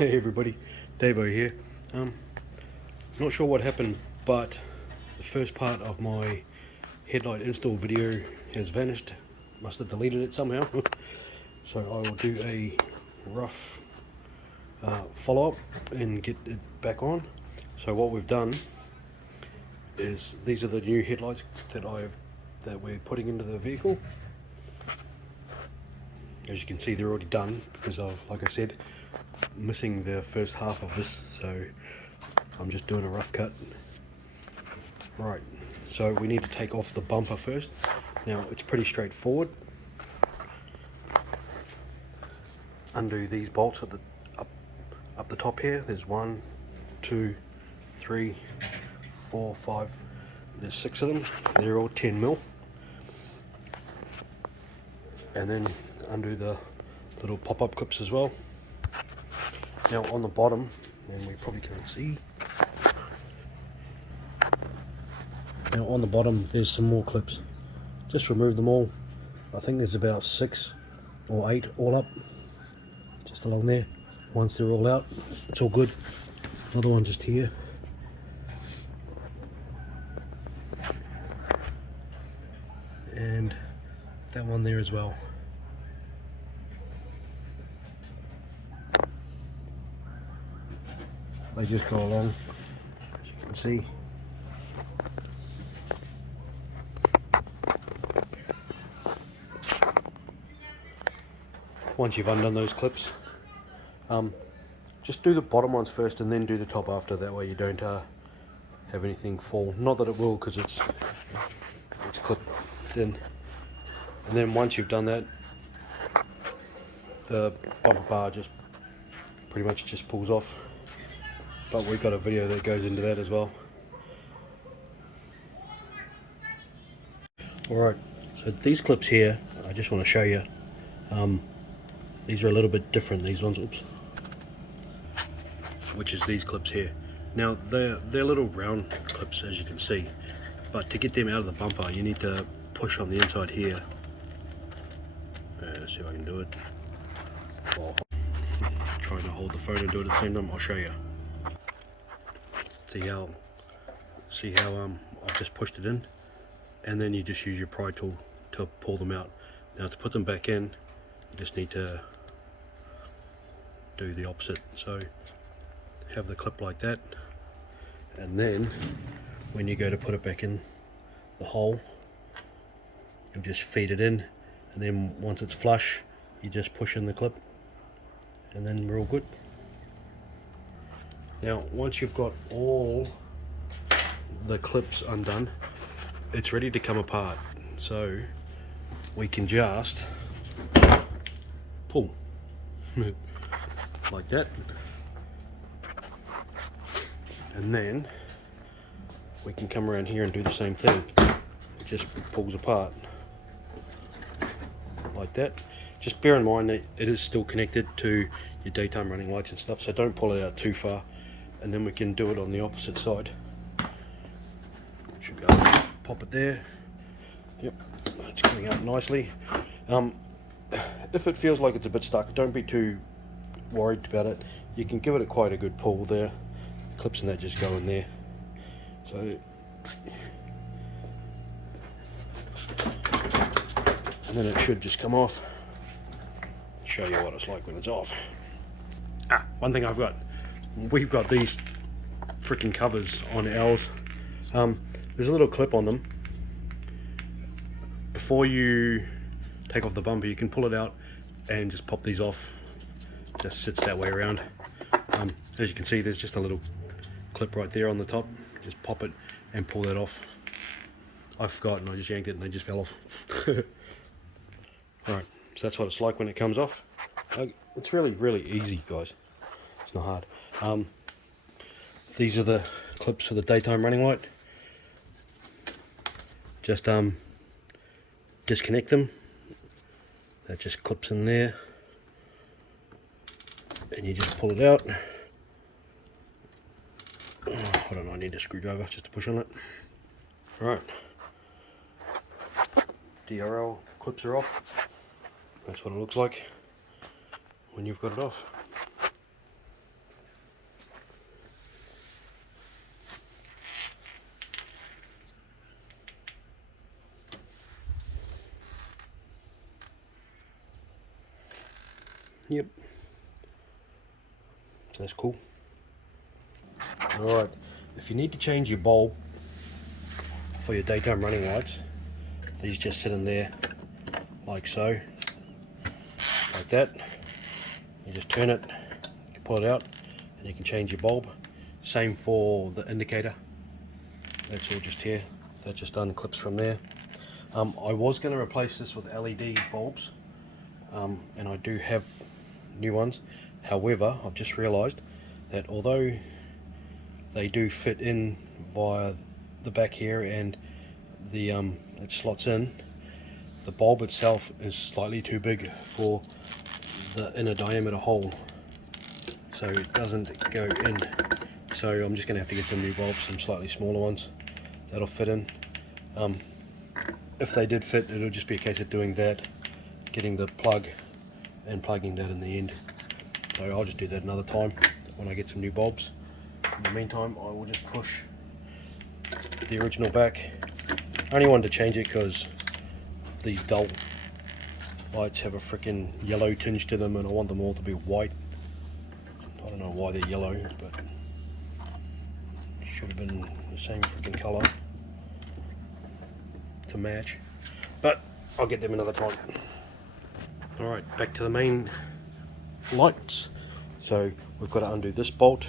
Hey everybody, Davo here. Not sure what happened, but the first part of my headlight install video has vanished. Must have deleted it somehow. So I will do a rough follow-up and get it back on. So what we've done is these are the new headlights that we're putting into the vehicle. As you can see, they're already done because of, like I said, missing the first half of this, so I'm just doing a rough cut. Right, so we need to take off the bumper first. Now it's pretty straightforward. Undo these bolts at the up the top here. There's 1, 2, 3, 4, 5. There's 6 of them. They're all 10mm. And then undo the little pop-up clips as well. Now on the bottom, and we probably can't see. Now on the bottom there's some more clips. Just remove them all. I think there's about 6 or 8 all up. Just along there. Once they're all out, it's all good. Another one just here. And that one there as well. They just go along, as you can see. Once you've undone those clips, just do the bottom ones first and then do the top after. That way you don't have anything fall. Not that it will, because it's clipped in. And then once you've done that, the bumper bar just pretty much just pulls off. But we've got a video that goes into that as well. Alright, so these clips here, I just want to show you. These are a little bit different, these ones, oops. Which is these clips here. Now they're little round clips, as you can see. But to get them out of the bumper, you need to push on the inside here. Let's see if I can do it. While trying to hold the phone and do it at the same time, I'll show you. See how I've just pushed it in, and then you just use your pry tool to pull them out. Now to put them back in, you just need to do the opposite. So have the clip like that, and then when you go to put it back in the hole, you just feed it in, and then once it's flush, you just push in the clip, and then we're all good. Now once you've got all the clips undone, it's ready to come apart, so we can just pull like that, and then we can come around here and do the same thing. It just pulls apart like that. Just bear in mind that it is still connected to your daytime running lights and stuff, so don't pull it out too far. And then we can do it on the opposite side. Should be able to pop it there. Yep, it's coming out nicely. If it feels like it's a bit stuck, don't be too worried about it. You can give it quite a good pull there. Clips and that just go in there. So, and then it should just come off. Show you what it's like when it's off. One thing we've got these freaking covers on ours. There's a little clip on them. Before you take off the bumper, you can pull it out and just pop these off. Just sits that way around. As you can see, there's just a little clip right there on the top. Just pop it and pull that off. I forgot and I just yanked it and they just fell off. Alright, so that's what it's like when it comes off. It's really easy, guys. It's not hard. These are the clips for the daytime running light. Just disconnect them. That just clips in there, and you just pull it out. Hold on, I need a screwdriver just to push on it. Alright, DRL clips are off. That's what it looks like when you've got it off. Yep. So that's cool. Alright, if you need to change your bulb for your daytime running lights, these just sit in there like so, like that. You just turn it, you pull it out, and you can change your bulb. Same for the indicator. That's all just here. That just unclips from there. I was going to replace this with LED bulbs, and I do have new ones. However, I've just realized that although they do fit in via the back here and the it slots in, the bulb itself is slightly too big for the inner diameter hole, so it doesn't go in. So I'm just going to have to get some new bulbs, some slightly smaller ones that'll fit in. If they did fit, it'll just be a case of doing that, getting the plug and plugging that in the end. So I'll just do that another time when I get some new bulbs. In the meantime, I will just push the original back. I only wanted to change it because these dull lights have a freaking yellow tinge to them, and I want them all to be white. I don't know why they're yellow, but should have been the same freaking color to match, but I'll get them another time. Alright, back to the main lights. So we've got to undo this bolt,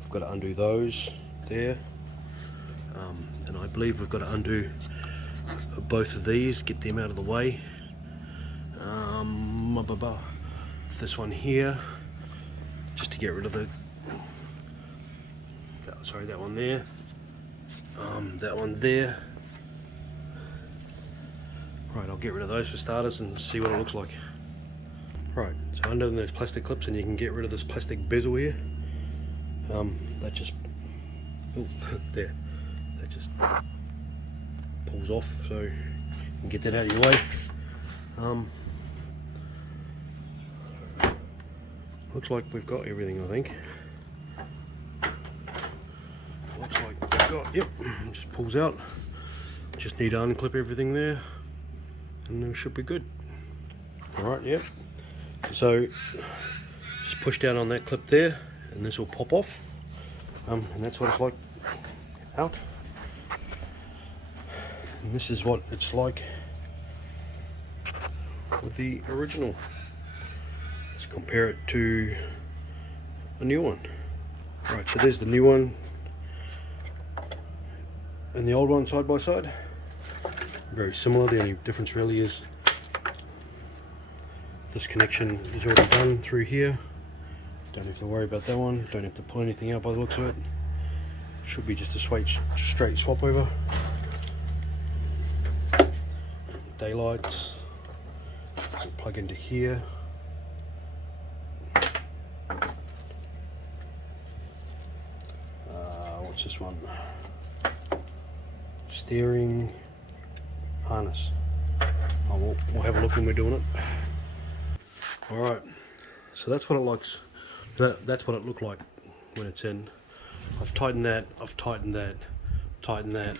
we've got to undo those there, and I believe we've got to undo both of these, get them out of the way. This one here, just to get rid of the, sorry, that one there, that one there. Right, I'll get rid of those for starters and see what it looks like. Right, so under those plastic clips, and you can get rid of this plastic bezel here. That just, oh, there, that just pulls off, so you can get that out of your way. Looks like we've got everything, I think. Looks like we've got, yep, just pulls out. Just need to unclip everything there, and we should be good. Alright, yep. So just push down on that clip there, and this will pop off. And that's what it's like out. And this is what it's like with the original. Let's compare it to a new one. Right, so there's the new one and the old one side by side. Very similar. The only difference really is this connection is already done through here. Don't have to worry about that one. Don't have to pull anything out by the looks of it. Should be just a straight swap over. Daylights. So plug into here. What's this one? Steering harness. Oh, we'll have a look when we're doing it. Alright, so that's what it looks. That's what it looked like when it's in. I've tightened that, I've tightened that, tightened that,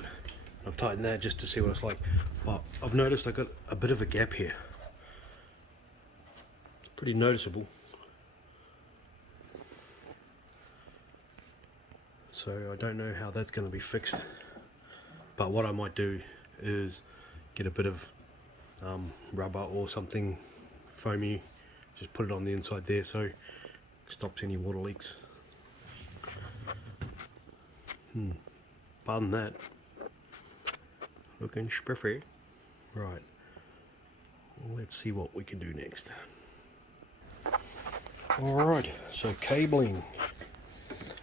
I've tightened that just to see what it's like. But I've noticed I've got a bit of a gap here. It's pretty noticeable. So I don't know how that's going to be fixed. But what I might do is get a bit of rubber or something foamy, just put it on the inside there so it stops any water leaks. Other than that, looking spiffy. Right, let's see what we can do next. Alright, so cabling.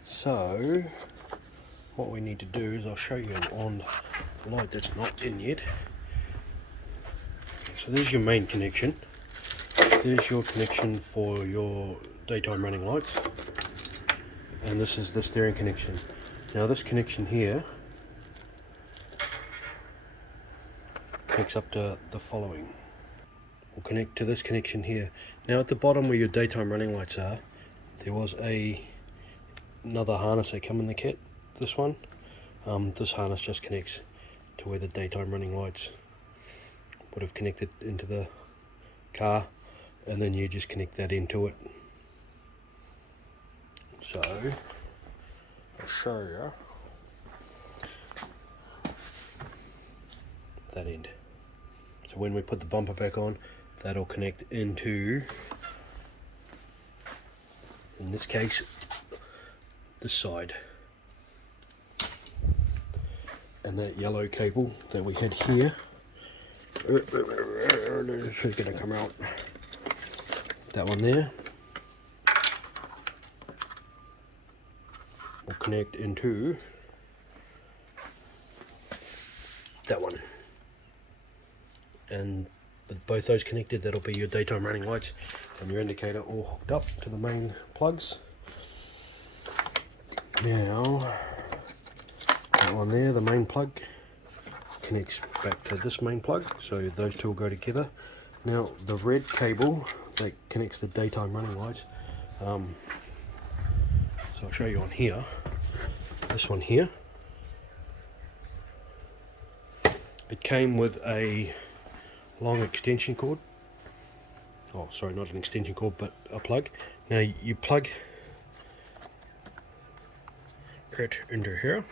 So what we need to do is I'll show you on the light that's not in yet. So there's your main connection. There's your connection for your daytime running lights, and this is the steering connection. Now this connection here connects up to the following. We'll connect to this connection here. Now at the bottom where your daytime running lights are, there was another harness that come in the kit. This one, this harness just connects to where the daytime running lights would have connected into the car. and then you just connect that into it. So I'll show you that end. So when we put the bumper back on, that'll connect into, in this case, this side. And that yellow cable that we had here, it's going to come out. That one there will connect into that one. And with both those connected, that'll be your daytime running lights and your indicator all hooked up to the main plugs. Now, that one there, the main plug, connects back to this main plug, so those two will go together. Now, the red cable that connects the daytime running lights, so I'll show you on here, this one here, it came with a long extension cord. Oh, sorry, not an extension cord, but a plug. Now you plug it into here.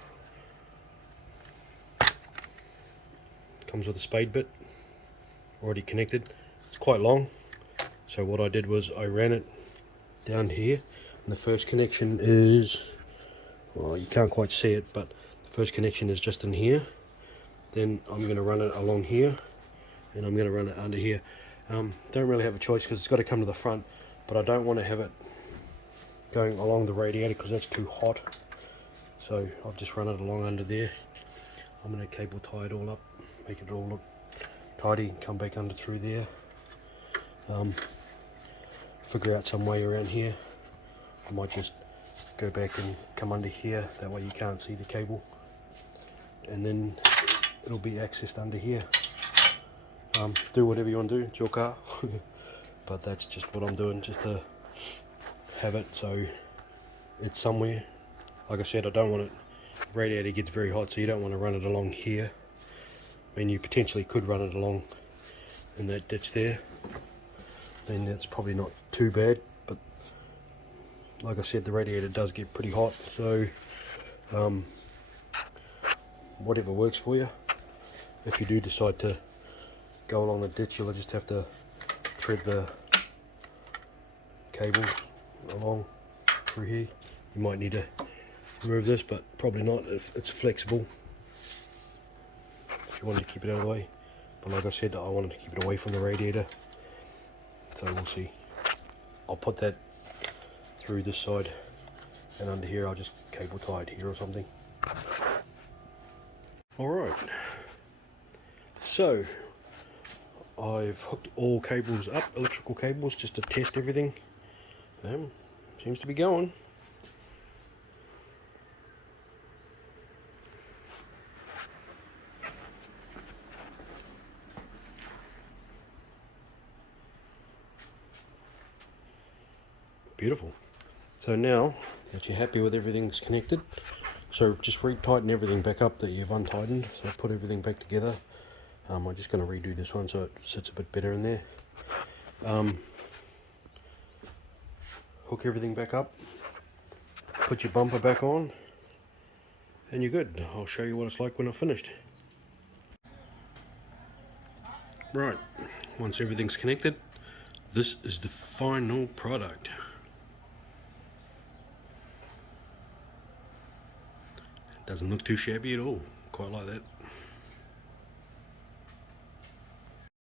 Comes with a spade bit already connected. It's quite long, so what I did was I ran it down here, and the first connection is, well, you can't quite see it, but the first connection is just in here. Then I'm going to run it along here, and I'm going to run it under here. Don't really have a choice because it's got to come to the front, but I don't want to have it going along the radiator because that's too hot. So I'll just run it along under there. I'm going to cable tie it all up, make it all look tidy, come back under through there. Figure out some way around here. I might just go back and come under here, that way you can't see the cable, and then it'll be accessed under here. Do whatever you want to do, it's your car. But that's just what I'm doing, just to have it so it's somewhere. Like I said, I don't want it, radiator gets very hot, so you don't want to run it along here. I mean, you potentially could run it along in that ditch there, then that's probably not too bad, but like I said, the radiator does get pretty hot, so whatever works for you. If you do decide to go along the ditch, you'll just have to thread the cable along through here. You might need to remove this, but probably not if it's flexible, if you wanted to keep it out of the way. But like I said, I wanted to keep it away from the radiator, so we'll see. I'll put that through this side, and under here I'll just cable tie it here or something. Alright, so I've hooked all cables up, electrical cables, just to test everything. Seems to be going. Beautiful. So now that you're happy with everything's connected, so just re-tighten everything back up that you've untightened. So put everything back together. I'm just going to redo this one so it sits a bit better in there. Hook everything back up, put your bumper back on, and you're good. I'll show you what it's like when I've finished. Right, once everything's connected, this is the final product. Doesn't look too shabby at all, quite like that.